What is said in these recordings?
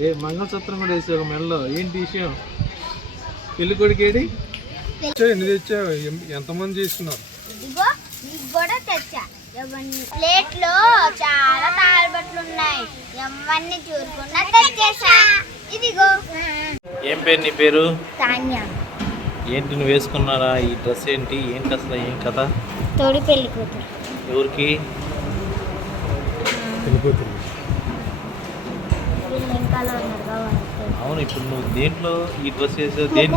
ఏ మంగళసూత్రం కూడా వేసి ఒక మెడలో ఏంటి విషయం? పెళ్లి కొడుకేడి? ఎన్ని తెచ్చావు? ఎంతమంది చేసుకున్నారు? ప్లేట్ లో చాలా తాళబట్లు ఉన్నాయి. ఎవరిని చూడకుండా తెచ్చేసా. ఇదిగో. ఏం పేరు నీ పేరు? తాన్యా. ఏంటి నువ్వు వేసుకున్నారా? ఈ డ్రెస్ ఏంటి? ఏంటి అసలు ఏం కదా? తోడి పెళ్లి కూతురు. ఎవరికి? పెళ్లి కూతురు. అవును, ఇప్పుడు నువ్వు దేంట్లో ఈ డ్రెస్ వేసావు? దేని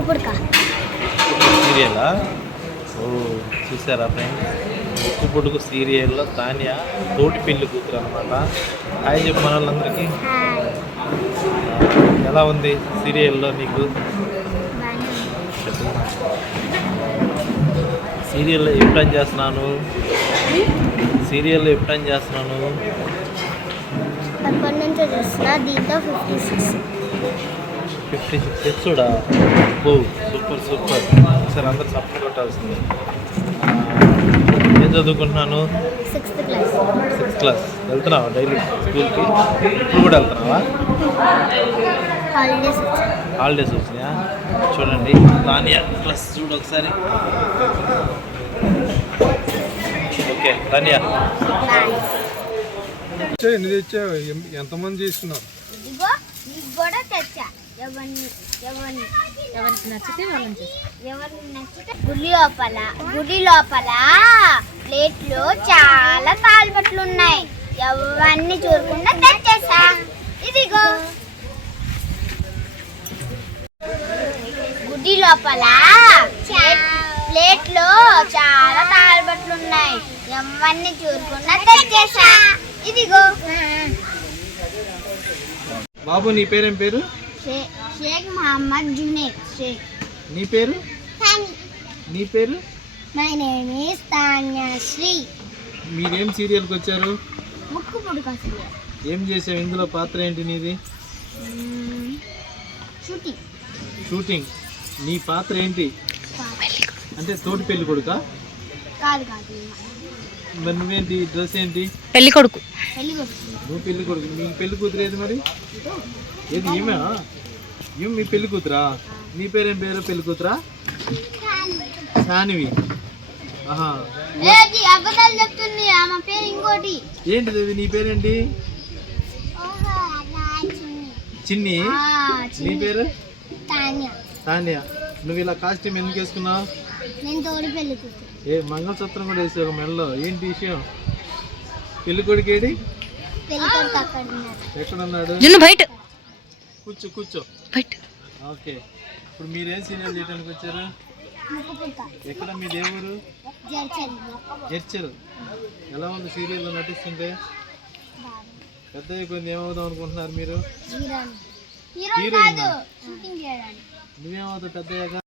సీరియలా? ఓ చూసారా ఫ్రెండ్స్, ఉక్కు పొడుగు సీరియల్లో తాన్యా తోటి పెళ్లి కూతురు అనమాట. హాయ్ చెప్పు మన వాళ్ళందరికీ. ఎలా ఉంది సీరియల్లో నీకు? సీరియల్లో ఎప్పుడు చేస్తున్నాను? సీరియల్లో ఎప్పుడు చేస్తున్నాను? ఎప్పటి నుంచో చేస్తున్నా. దీంతో 56 ఎపిసోడా? ఓ సూపర్ సూపర్. సరే అందరు సపోర్ట్ కొట్టాల్సిందే. ఏం చదువుకుంటున్నాను? 6th class. 6th class. వెళ్తున్నావా డైలీ స్కూల్కి? ఇప్పుడు కూడా వెళ్తున్నావా? హాలిడేస్ వచ్చినాయా? చూడండి తాన్యా ప్లస్ చూడు ఒకసారి. ఓకే తాన్యా. ఎన్ని తెచ్చావు? ఎంతమంది చేసుకున్నారు? ఎవరికి నచ్చితే గుడి లోపల ప్లేట్ లో చాలా తాళబట్లు ఉన్నాయి. ఎవరిని చూడకుండా తెచ్చేసా. ఇదిగో. గుడి లోపల ప్లేట్ లో చాలా తాళబట్లు ఉన్నాయి. ఎవరిని చూడకుండా తెచ్చేసా. ఇదిగో. బాబు నీ పేరేం పేరు? షేక్ మహమ్మద్ జునేద్ షేక్. నీ పేరు? నీ పేరు? My name is Tanyashri. మీరేం సీరియల్కి వచ్చారు? ముక్కు పొడుగు సీరియల్. ఏం చేసావు ఇందులో? పాత్ర ఏంటి నీది? షూటింగ్. నీ పాత్ర ఏంటి? అంటే తోటి పెళ్లి కొడుకా? కాదు. మరి నువ్వేంటి? డ్రెస్ ఏంటి? పెళ్లి కొడుకు. నువ్వు పెళ్లి కొడుకు. మీ పెళ్లి కూతురు ఏది మరి? ఏది ఈమె? ఏం మీ పెళ్లి కూతురా? నీ పేరేం పేరు? పెళ్లి కూతురా? శానివి. ఆహా. ఏంటిది అది? నీ పేరేంటి? చిన్ని. నీ పేరు? తాన్యా. నువ్వు ఇలా కాస్ట్యూమ్ ఎందుకు వేసుకున్నావు? ఏ మంగళసూత్రం కూడా వేసి ఒక మెడలో ఏంటి విషయం? పెళ్లి కొడుకేడి? ఎక్కడున్నాడు? బయట కూర్చో. ఓకే, ఇప్పుడు మీరేం సీరియల్ చేయడానికి వచ్చారు? ఎక్కడ మీ దేవుడు? జడ్చల్. ఎలా ఉంది సీరియల్లో నటిస్తుంటే? పెద్ద అయిపోయింది, ఏమవుదాం అనుకుంటున్నారు మీరు? హీరోయిన్. నువ్వేమవుతావు పెద్ద?